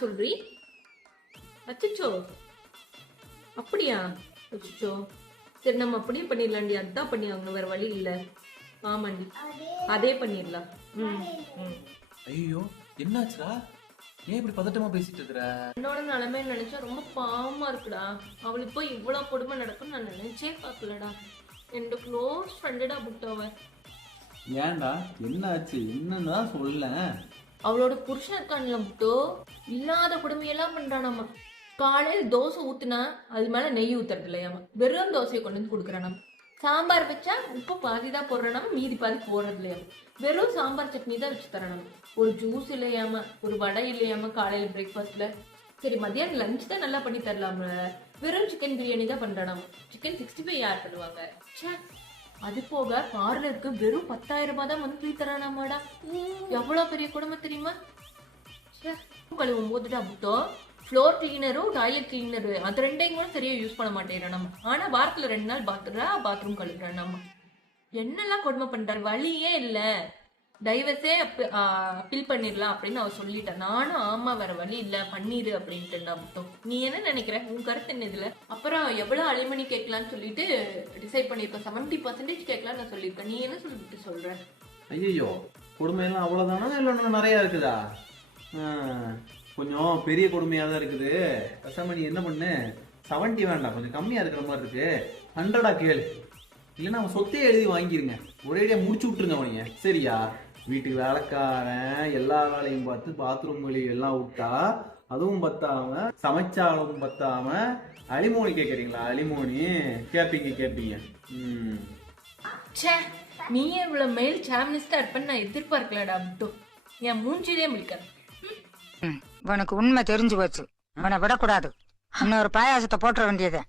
சொல்றி. அச்சச்சோ, அப்படியா? அச்சச்சோ, சரி நம்ம அப்படியே பண்ணிடலாண்டி. அதான் பண்ணி ஆகணும், வேற வழி இல்ல. ஆமாண்டி, அதே பண்ணிடலாம். ஐயோ, என்னாச்சுடா? ஏன் இப்படி பதட்டமா பேசிட்டு இருக்கிற? என்னோட நிலைமை நினைச்சா ரொம்ப பாவமா இருக்குடா. அவளுக்கு போய் இவ்வளவு கொடுமை நடக்கும் நான் நினைச்சே பார்க்கலடா. என்னோட க்ளோஸ் ஃப்ரெண்டுடா புட்டவன். ஏன்டா, என்ன ஆச்சு? என்னன்னு தான் சொல்ல. அவளோட புருஷன் இருக்கான்ல புட்டோ, இல்லாத கொடுமையெல்லாம் பண்றானாமா. காலையில தோசை ஊத்துனா அது மேல நெய் ஊத்துறது இல்லையாமா, வெறும் தோசையை கொண்டு வந்து கொடுக்குறானாமா. சாம்பார் வச்சா உப்பு பாதிதான் போடுறானாமா, மீதி பாதி போடுறது இல்லையாமா. வெறும் சாம்பார் சட்னி தான் வச்சு தரணும். ஒரு ஜூஸ் இல்லையாமா, ஒரு வடை இல்லையாமா காலையில பிரேக்ஃபாஸ்ட்ல. சரி மதியானம் லஞ்ச் தான் நல்லா பண்ணி தரலாம்ல, வெறும் சிக்கன் பிரியாணி தான் பண்றானாமா. சிக்கன் 65 யார் பண்ணுவாங்க? அது போக பார்லருக்கு வெறும் 10,000 ரூபாய் தான் மந்த்லி தரானாமாடா. எவ்வளவு பெரிய குடும்பம் தெரியுமா? கழுவும் போதுடா புட்டோ, ஃப்ளோர் கிளீனரும் டாய்லெட் கிளீனரு அது ரெண்டையும் கூட சரியா யூஸ் பண்ண மாட்டேங்கிறோம் நம்ம. ஆனா வாரத்துல 2 நாள் பாத்ரூம் கழுவுறோம் நம்ம. என்னெல்லாம் கொடுமை பண்றாரு, வழியே இல்ல. டைவர்ஸே அப்பீல் பண்ணிடலாம் அப்படின்னு அவ சொல்லிட்டேன். நானும் ஆமா வேற வழி இல்ல பண்ணிரு அப்படின்ட்டு புட்டோ. நீ என்ன நினைக்கிற? உன் கருத்து என்ன இதுல? அப்புறம் எவ்வளவு அலிமணி கேட்கலான்னு சொல்லிட்டு டிசைட் பண்ணிருக்கேன். 70% கேட்கலான்னு நான் சொல்லியிருக்கேன். நீ என்ன சொல்லிட்டு சொல்ற? ஐயோ, கொடுமையெல்லாம் அவ்வளவுதானா இல்ல இன்னும் நிறைய இருக்குதா? கொஞ்சம் பெரிய கொடுமையா தான் இருக்குது. பேசாம நீ என்ன பண்ணு, 70 வேண்டாம், கொஞ்சம் கம்மியா இருக்கிற மாதிரி இருக்கு, 100 கேளு. இல்லைன்னா அவன் சொத்தையே எழுதி வாங்கிருங்க, ஒரேடியா முடிச்சு விட்டுருங்க அவனைய. சரியா? வீட்டுக்கு வேலைக்காரன் எல்லா வேலையும் பார்த்து பாத்ரூம் வெளியே எல்லாம் விட்டா அதுவும் பத்தாம, சமைச்சாலும் பத்தாம அலிமோனி கேக்குறீங்களா? அலிமோனி கேப்பீங்க. நீ இவ்வளவு மெயில் சாமினிஸ்டா இருப்பேன்னு நான் எதிர்பார்க்கலடா புட்டோ. என் மூஞ்சிலே முடிக்காது. உனக்கு உண்மை தெரிஞ்சு போச்சு, உன்னை விடக்கூடாது. இன்னொரு பாயாசத்தை போட்டுற வேண்டியது.